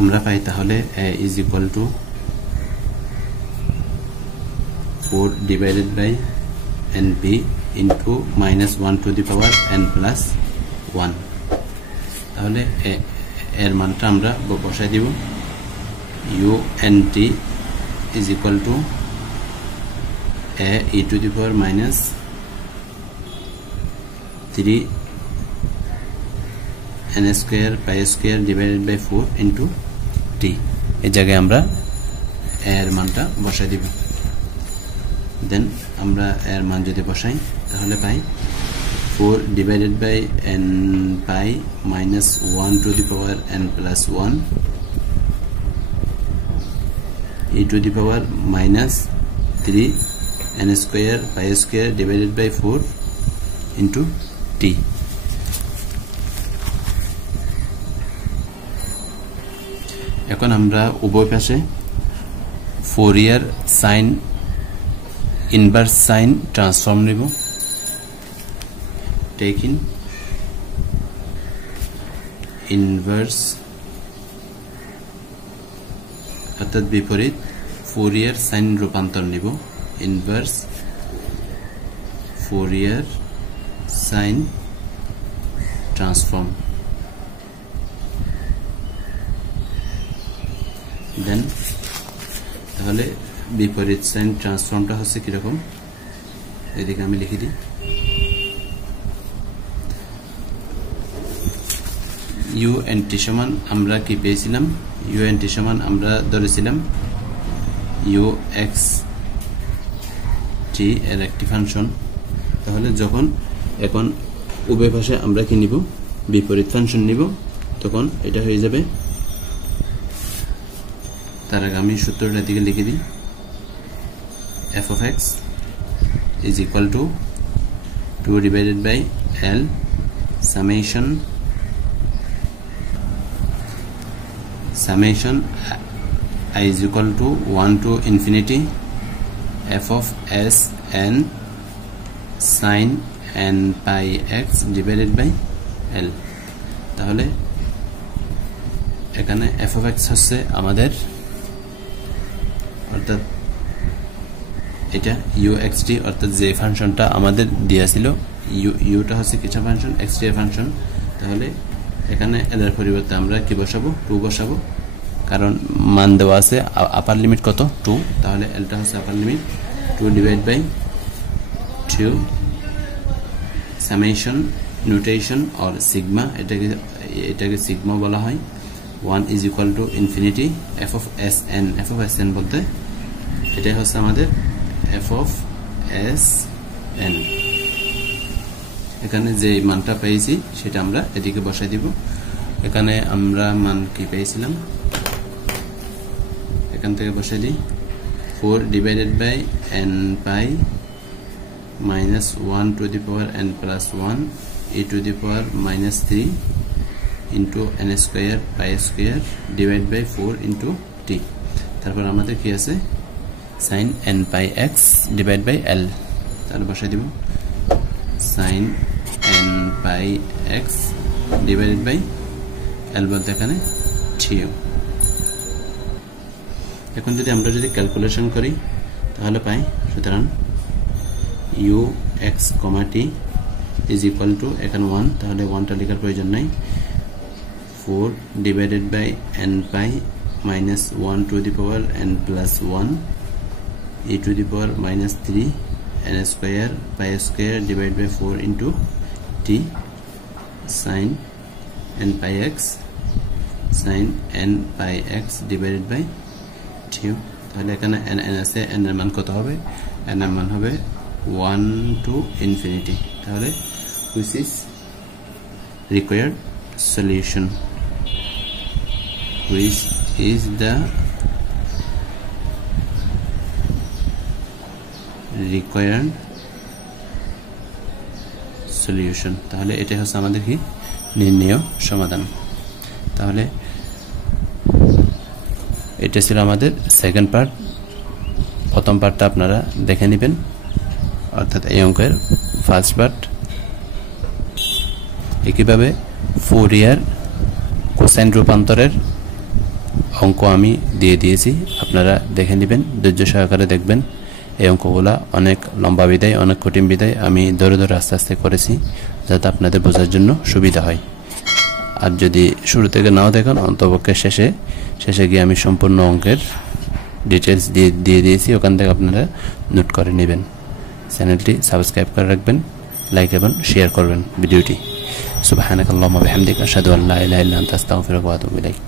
আমরা পাই তাহলে a is equal to 4 divided by np into minus 1 to the power n plus 1 তাহলে এর মানটা আমরা বসাই দিব u nt is equal to a e to the power minus 3 n square pi square divided by 4 into t এই জায়গায় আমরা এর মানটা বসাই দিব দেন আমরা এর মান যদি বসাই তাহলে পাই 4 divided by n pi minus 1 to the power n plus 1 e to the power minus 3 n square pi square divided by 4 into t এখন আমরা উভয় পাশে Fourier sign inverse sign transform নিব taking inverse অর্থাৎ বিপরীত ফোরিয়ার সাইন রূপান্তর নিব inverse Fourier sign transform দেন তাহলে বিপরীত সাইন ট্রান্সফর্মটা হচ্ছে কি রকম এদিকে আমি লিখে দিই u nt সমান আমরা কি পেয়েছিলাম u nt সমান আমরা ধরেছিলাম u x t এর একটি ফাংশন তাহলে যখন এখন উভয় পাশে আমরা কি নিব বিপরীত ফাংশন নিব তখন এটা হয়ে যাবে তার আগে আমি সূত্রটা দিকে লিখে দিই f of x is equal to 2 divided by l summation I is equal to 1 to infinity f of s n sin n pi x divided by l তাহলে এখানে f of x হচ্ছে আমাদের অর্থাৎ এটা uxt অর্থাৎ যে ফাংশনটা আমাদের দেয়া ছিল u টা হচ্ছে কিছু ফাংশন x এর ফাংশন তাহলে এখানে l এর পরিবর্তে আমরা কি বসাবো 2 বসাবো কারণ মান দেওয়া আছে আপার লিমিট কত 2 তাহলে l টা হচ্ছে upper limit 2 divide by 2 summation notation or sigma এটাকে সিগমা বলা হয় 1 is equal to infinity f of sn বলতে এটাই হচ্ছে আমাদের f of sn এখানে যে মানটা পেয়েছি সেটা আমরা এদিকে বসাই দিব এখানে আমরা মান কি পেয়েছিলাম এখান থেকে বসাই দিই 4 divided by n pi minus 1 to the power n plus 1 e to the power minus 3 into n square pi square divided by 4 into t তারপর আমাদের কি আছে sin n pi x divided by l তাহলে বসাই দিব sin n pi x divided by l বলতে এখানে 2 এখন যদি আমরা ক্যালকুলেশন করি তাহলে পাই সুতরাং u x, t is equal to এখানে 1 তাহলে 1 টা লেখার প্রয়োজন নাই 4 divided by n pi minus 1 to the power n plus 1 e to the power minus 3 n square pi square divided by 4 into t sin n pi x divided by 2 তাহলে এখানে n আছে n এর মান কত হবে n এর মান হবে 1 to infinity তাহলে which is required solution which is the required solution তাহলে এটা হচ্ছে আমাদের কি নির্ণেয় সমাধান তাহলে এটা ছিল আমাদের সেকেন্ড পার্ট প্রথম পার্টটা আপনারা দেখে নেবেন অর্থাৎ এই অঙ্কের ফার্স্ট পার্ট একইভাবে ফুরিয়ার কোসাইন রূপান্তরের অঙ্ক আমি দিয়ে দিয়েছি, আপনারা দেখে নেবেন, ধৈর্য সহকারে দেখবেন। এই অঙ্কগুলা অনেক লম্বা বিদায়, অনেক কঠিন বিদায় আমি ধরে ধরে আস্তে আস্তে করেছি, যাতে আপনাদের বোঝার জন্য সুবিধা হয়। আর যদি শুরু থেকে নাও দেখেন, অন্তপক্ষে শেষে গিয়ে আমি সম্পূর্ণ অঙ্কের ডিটেলস দিয়ে দিয়েছি, ওখান থেকে আপনারা নোট করে নেবেন। চ্যানেলটি সাবস্ক্রাইব করে রাখবেন, লাইক এবং শেয়ার করবেন ভিডিওটি। সুবহানাকাল্লাহুম্মা ওয়া বিহামদিকা আশহাদু আল্লা ইলাহা ইল্লা আনতা আস্তাগফিরুকা ওয়া আতুবু ইলাইক।